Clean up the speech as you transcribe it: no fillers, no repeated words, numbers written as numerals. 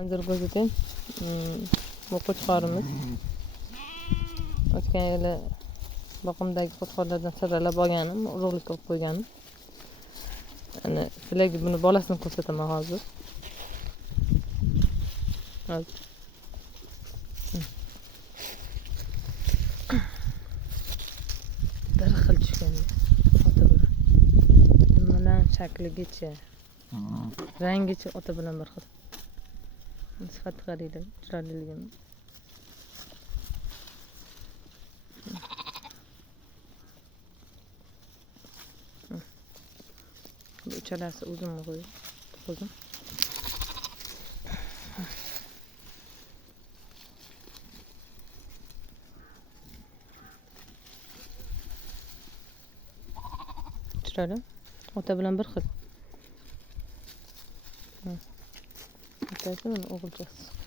Hozir ko'rsating. Bu qo'chqorimiz. O'tgan yili boqimdagi qo'chqorlardan saralab olganim, urug'lik qilib qo'yganim. Ana sizlarga buni bolasini ko'rsataman hozir. Bir xil tushgan ota bilan. Nimadan shakligacha, rangicha ota bilan bir xil. Sifat qaraydi, chiroyliligini. Bu uchalasi uzunmi qo'yib? Uzun. Chiroyli. Ota bilan bir xil. Otasi o'g'ilchasi.